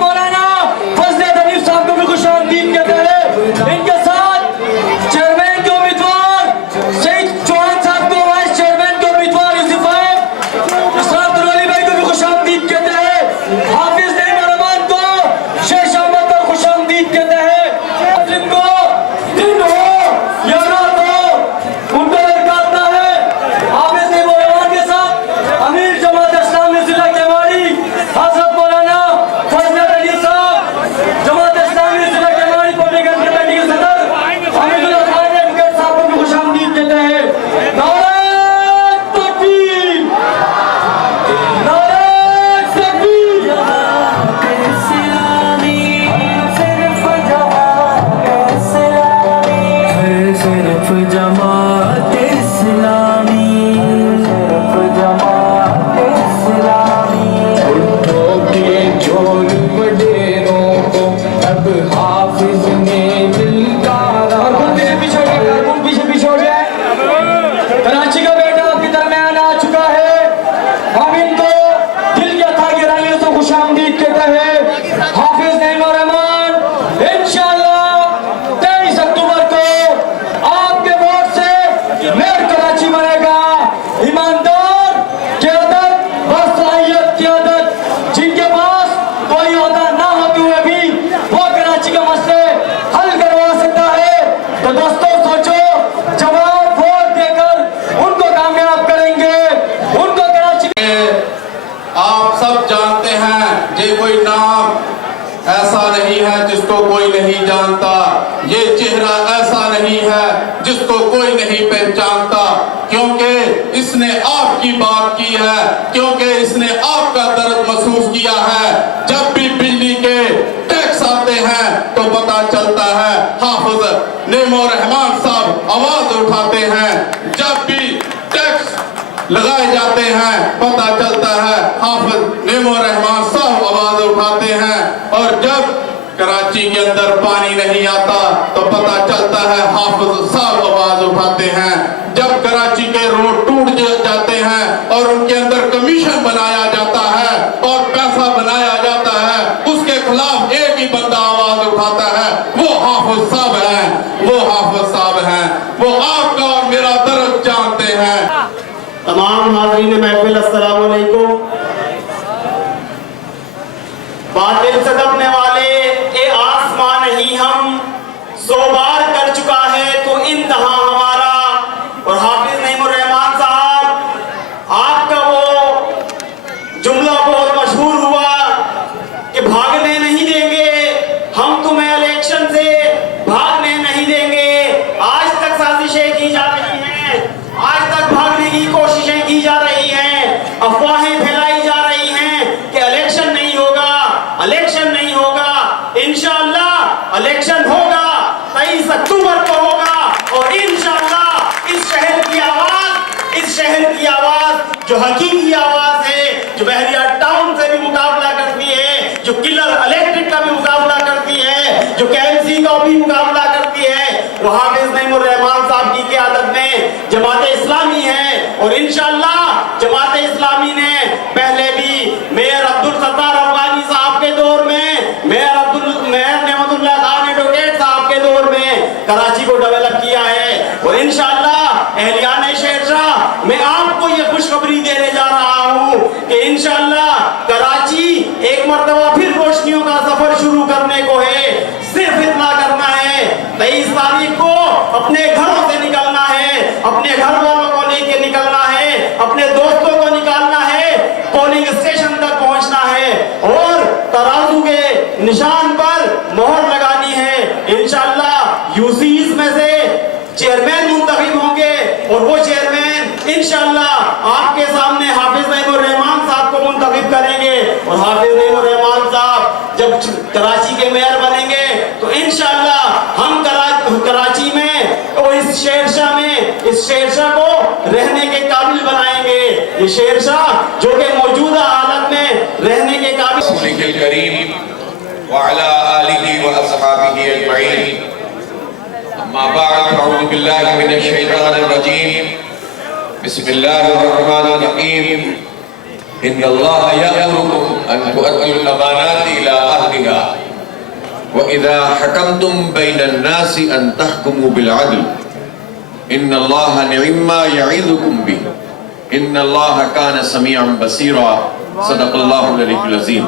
مولانا فضل حنیف صاحب کو بھی خوش آمدید کہتے ہیں. ان کے ساتھ چیئرمین کے امیدوار سعید چوہان صاحب کو وائس چیئرمین کے امیدوار یوسف صاحب اسرار ترولی بھائی کو بھی خوش آمدید کہتے ہیں. حافظ نعیم الرحمان کو شیخ احمد کو خوش آمدید کہتے ہیں. مسلم کو دن ہو یا رات ہو ان کا لڑکاتا ہے. حافظ نعیم الرحمان کے ساتھ امیر جماعت اسلامی ضلع کیواڑی حضرت مولانا فضل حنیف صاحب جماعت اسلامی ضلع کیواڑی پبلک کمیٹی کے صدر حمید اللہ خان ایڈوکیٹ صاحب کو بھی خوش آمدید کہتے ہیں. نعرہ تکبیر، نعرہ تکبیر. صرف جماعت اسلامی، صرف جماعت اسلامی. اٹھو کے جھول وڈیروں کو اب حافظ نے دلدارا. پیچھے پیچھے ہو جائے. کراچی کا بیٹا آپ کے درمیان آ چکا ہے. ہم ان کو دل کی عطا گرائیوں سے خوش آمدید کہتے ہیں. حافظ نعیم الرحمان انشاءاللہ 23 اکتوبر کو آپ کے ووٹ سے میئر کراچی بنے گا. ایماندار قیادت، باصلاحیت قیادت، جن کے پاس کوئی عہدہ نہ ہوتے ہوئے بھی وہ کراچی کے مسئلے حل کروا سکتا ہے. تو دوستوں سوچو، جواب ووٹ دے کر ان کو کامیاب کریں گے. ان کو کراچی آپ سب جانتے ہیں یہ کوئی نام ایسا نہیں ہے جس کو کوئی نہیں جانتا. یہ چہرہ ایسا نہیں ہے جس کو کوئی نہیں پہچانتا. کیونکہ اس نے آپ کی بات کی ہے، کیونکہ اس نے آپ کا درد محسوس کیا ہے. جب بھی بجلی کے ٹیکس آتے ہیں تو پتہ چلتا ہے حافظ نعیم الرحمان صاحب آواز اٹھاتے ہیں. جب بھی ٹیکس لگائے جاتے ہیں پتہ چلتا ہے حافظ نعیم الرحمان صاحب آواز اٹھاتے ہیں. اور جب کراچی کے اندر پانی نہیں آتا تو پتہ چلتا ہے حافظ صاحب آواز اٹھاتے ہیں. جب کراچی کے روڈ ٹوٹ جاتے ہیں اور ان کے اندر کمیشن بنایا جاتا ہے اور پیسہ بنایا جاتا ہے، اس کے خلاف ایک ہی بندہ آواز اٹھاتا ہے، وہ حافظ صاحب ہیں. وہ حافظ صاحب ہیں، وہ آپ کا اور میرا درد جانتے ہیں. تمام حاضرین محفل السلام علیکم. باطل سے دبنے والے اے آسمان نہیں ہم 100 بار کر چکا ہے تو انتہا ہمارا. اور حافظ نعیم الرحمان صاحب، آپ کا وہ جملہ بہت مشہور ہوا کہ بھاگنے نہیں دیں گے ہم تمہیں الیکشن سے، بھاگنے نہیں دیں گے. آج تک سازشیں کی جا رہی ہیں، آج تک بھاگنے کی کوششیں کی جا رہی ہیں، افواہیں پھیلائی جا رہی ہیں کہ الیکشن نہیں ہوگا، الیکشن نہیں ہوگا. انشاءاللہ الیکشن ہوگا، 23 اکتوبر کو ہوگا. اور انشاءاللہ اس شہر کی آواز، اس شہر کی آواز جو حقیقی آواز ہے، جو بحریہ ٹاؤن سے بھی مقابلہ کرتی ہے، جو کلر الیکٹرک کا بھی مقابلہ کرتی ہے، جو KMC کا بھی مقابلہ کرتی ہے، وہ حافظ نعیم الرحمان صاحب کی قیادت میں جماعت اسلامی ہے. اور انشاءاللہ جماعت اسلامی نے پہلے بھی میئر عبدالستار افغانی صاحب کے دور میں، میئر نعمت اللہ خان ایڈوکیٹ صاحب کے دور میں کراچی کو ڈیولپ کیا ہے. اور انشاءاللہ اہلیان شہنشاہ، میں آپ کو یہ خوشخبری دینے جا رہا ہوں کہ انشاءاللہ کراچی ایک مرتبہ پھر روشنیوں کا سفر شروع کرنے کو ہے. صرف اتنا کرنا ہے، 23 تاریخ کو اپنے گھروں سے نکلنا ہے، اپنے گھر والوں کو لے کے نکلنا ہے، اپنے دوستوں کو نکالنا ہے، پولنگ اسٹیشن تک پہنچنا ہے اور ترازو کے نشان پر مہر لگانی ہے. انشاءاللہ یوسیز میں سے چیئرمین منتخب ہوں گے اور وہ چیئرمین انشاءاللہ آپ کے سامنے حافظ نعیم الرحمان صاحب کو منتخب کریں گے. اور حافظ نعیم الرحمان صاحب جب کراچی کے میئر بنیں گے تو انشاءاللہ ہم کراچی میں اور اس شہرشاہ میں اس شہرشاہ کو رہنے کے قابل بنائیں گے. یہ شہرشاہ جو کہ موجودہ حالت میں رہنے کے قابل. رسول کریم وعلى آله وأصحابه أجمعين. أما بعد، أعوذ بالله من الشيطان الرجيم. بسم الله الرحمن الرحيم. ان اللہ یأمرکم ان تؤدوا الامانات الی اہلہا وَإِذَا حَكَمْتُمْ بَيْنَ النَّاسِ أَن تَحْكُمُوا بِالْعَدْلِ إِنَّ اللَّهَ نِعِمَّا يَعِظُكُمْ بِهِ إِنَّ اللَّهَ كَانَ سَمِيعًا بَصِيرًا صدق اللہ العلی العظیم۔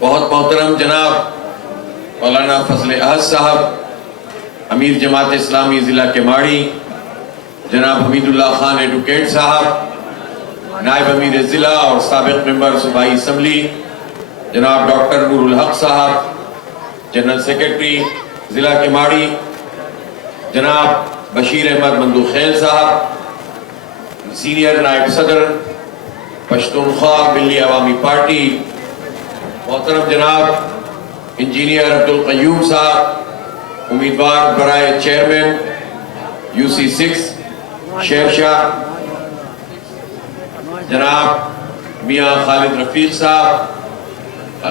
بہت محترم جناب مولانا فضل احد صاحب، امیر جماعت اسلامی ضلع کیماڑی، جناب حمید اللہ خان ایڈوکیٹ صاحب، نائب امیر ضلع اور سابق ممبر صوبائی اسمبلی جناب ڈاکٹر نور الحق صاحب، جنرل سیکرٹری ضلع کیماڑی جناب بشیر احمد مندوخیل صاحب، سینئر نائب صدر پشتونخوا ملی عوامی پارٹی محترم جناب انجینئر عبدالقیوم صاحب، امیدوار برائے چیئرمین یو سی 6 شہرشاہ جناب میاں خالد رفیق صاحب،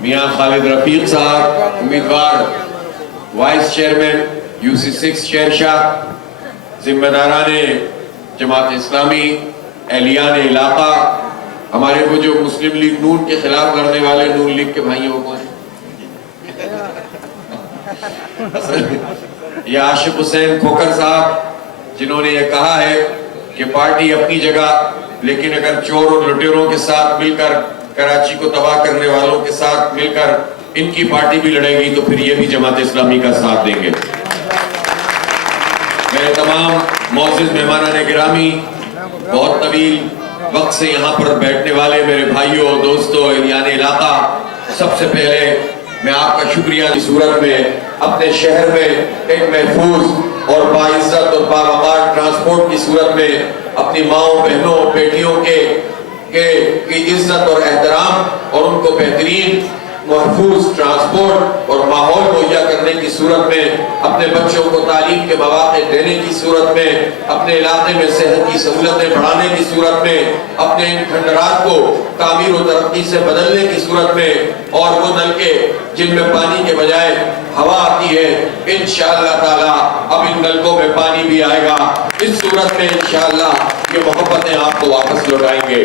میاں خالد رفیق صاحب امیدوار وائس چیئرمین یو سی 6 شہرشاہ، ذمہ داران جماعت اسلامی، اہلیان علاقہ، ہمارے وہ جو مسلم لیگ نون کے خلاف لڑنے والے نون لیگ کے بھائیوں کو یہ عاشق حسین کھوکر صاحب جنہوں نے یہ کہا ہے کہ پارٹی اپنی جگہ، لیکن اگر چور اور لٹیروں کے ساتھ مل کر کراچی کو تباہ کرنے والوں کے ساتھ مل کر ان کی پارٹی بھی لڑے گی تو پھر یہ بھی جماعت اسلامی کا ساتھ دیں گے۔ میرے تمام معزز مہمانان گرامی، بہت طویل وقت سے یہاں پر بیٹھنے والے میرے بھائیوں اور دوستوں اہلیان علاقہ، سب سے پہلے میں آپ کا شکریہ کی صورت میں اپنے شہر میں ایک محفوظ اور باعزت اور باوقار ٹرانسپورٹ کی صورت میں اپنی ماؤں بہنوں بیٹیوں کی عزت اور احترام اور ان کو بہترین محفوظ ٹرانسپورٹ اور ماحول مہیا کرنے کی صورت میں، اپنے بچوں کو تعلیم کے مواقع دینے کی صورت میں، اپنے علاقے میں صحت کی سہولتیں بڑھانے کی صورت میں، اپنے ان کھنڈرات کو تعمیر و ترقی سے بدلنے کی صورت میں، اور وہ نلکے جن میں پانی کے بجائے ہوا آتی ہے، انشاءاللہ تعالی اب ان نلکوں میں پانی بھی آئے گا۔ اس صورت میں انشاءاللہ یہ محبتیں آپ کو واپس لوٹائیں گے۔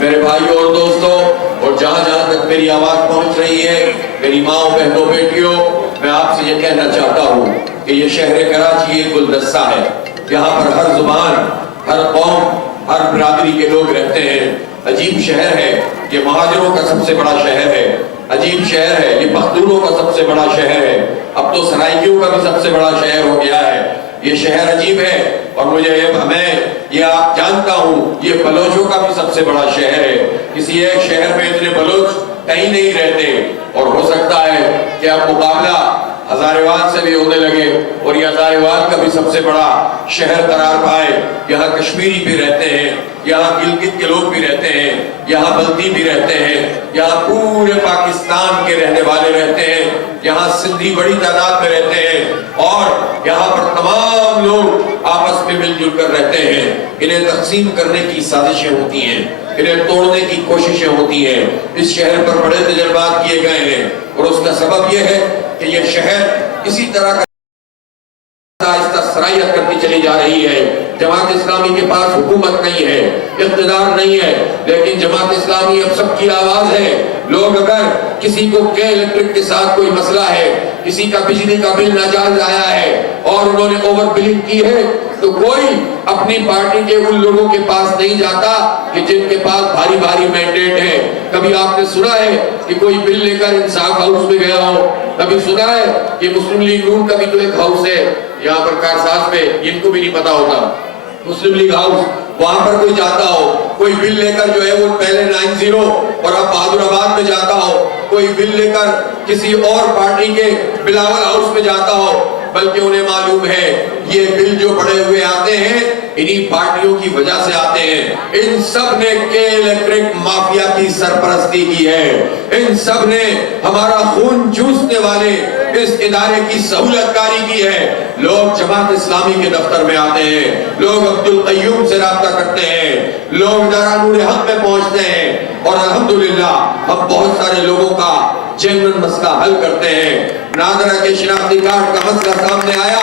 میرے بھائیوں اور دوستوں، اور جہاں جہاں تک میری آواز پہنچ رہی ہے، میری ماں بہنوں بیٹیوں، میں آپ سے یہ کہنا چاہتا ہوں کہ یہ شہر کراچی ایک گلدستہ ہے، یہاں پر ہر زبان، ہر قوم، ہر برادری کے لوگ رہتے ہیں۔ عجیب شہر ہے، یہ مہاجروں کا سب سے بڑا شہر ہے، عجیب شہر ہے، یہ پختونوں کا سب سے بڑا شہر ہے، اب تو سرائکیوں کا بھی سب سے بڑا شہر ہو گیا ہے۔ یہ شہر عجیب ہے، اور میں یہ آپ جانتا ہوں یہ بلوچوں کا بھی سب سے بڑا شہر ہے۔ کسی ایک شہر میں اتنے بلوچ کہیں نہیں رہتے، اور ہو سکتا ہے کہ اب مقابلہ ہزاریوال سے بھی ہونے لگے اور یہ ہزاریوال کا بھی سب سے بڑا شہر قرار پائے۔ یہاں کشمیری بھی رہتے ہیں، یہاں گلگت کے لوگ بھی رہتے ہیں، یہاں بلدی بھی رہتے ہیں، یہاں پورے پاکستان کے رہنے والے رہتے ہیں، یہاں سندھی بڑی تعداد میں رہتے ہیں، اور یہاں پر تمام لوگ آپس میں مل جل کر رہتے ہیں۔ انہیں تقسیم کرنے کی سازشیں ہوتی ہیں، انہیں توڑنے کی کوششیں ہوتی ہیں۔ اس شہر پر بڑے تجربات کیے گئے ہیں، اور اس کا سبب یہ ہے کہ یہ شہر اسی طرح کا آہستہ سرایت کرتی چلی جا رہی ہے۔ جماعت اسلامی کے پاس حکومت نہیں ہے، اقتدار نہیں ہے، لیکن جماعت اسلامی اب سب کی آواز ہے۔ لوگ اگر کسی کو کے الیکٹرک کے ساتھ کوئی مسئلہ ہے، کسی کا بجلی کا بل ناجائز آیا ہے اور انہوں نے اوور بلنگ کی ہے، تو کوئی اپنی پارٹی کے ان لوگوں کے پاس نہیں جاتا کہ جن کے پاس بھاری بھاری مینڈیٹ ہے۔ کبھی آپ نے سنا ہے کہ کوئی بل لے کر انصاف ہاؤس میں گیا ہو؟ کبھی سنا ہے کہ مسلم لیگ نون کا بھی تو ایک ہاؤس ہے یہاں پر کارساز پہ، ان کو بھی نہیں پتا ہوتا، مسلم لیگ ہاؤس، وہاں پر کوئی جاتا ہو، کوئی بل لے کر جو ہے وہ پہلے 90 اور اب بہادر آباد میں جاتا ہو، کوئی بل لے کر کسی اور پارٹی کے بلاول ہاؤس میں جاتا ہو، بلکہ انہیں معلوم ہے یہ بل جو پڑے ہوئے آتے ہیں انہی پارٹیوں کی وجہ سے آتے ہیں۔ ان سب نے کے الیکٹرک مافیا کی سرپرستی کی ہے، ان سب نے ہمارا خون چوسنے والے اس ادارے کی سہولت کاری کی ہے۔ لوگ جماعت اسلامی کے دفتر میں آتے ہیں، لوگ عبدالقیوم سے رابطہ کرتے ہیں، لوگ دارا نور حق میں پہنچتے ہیں، اور الحمدللہ ہم بہت سارے لوگوں کا جنرل مسئلہ حل کرتے ہیں۔ نادرہ کے شناختی کارڈ کا مسئلہ سامنے آیا،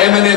MNA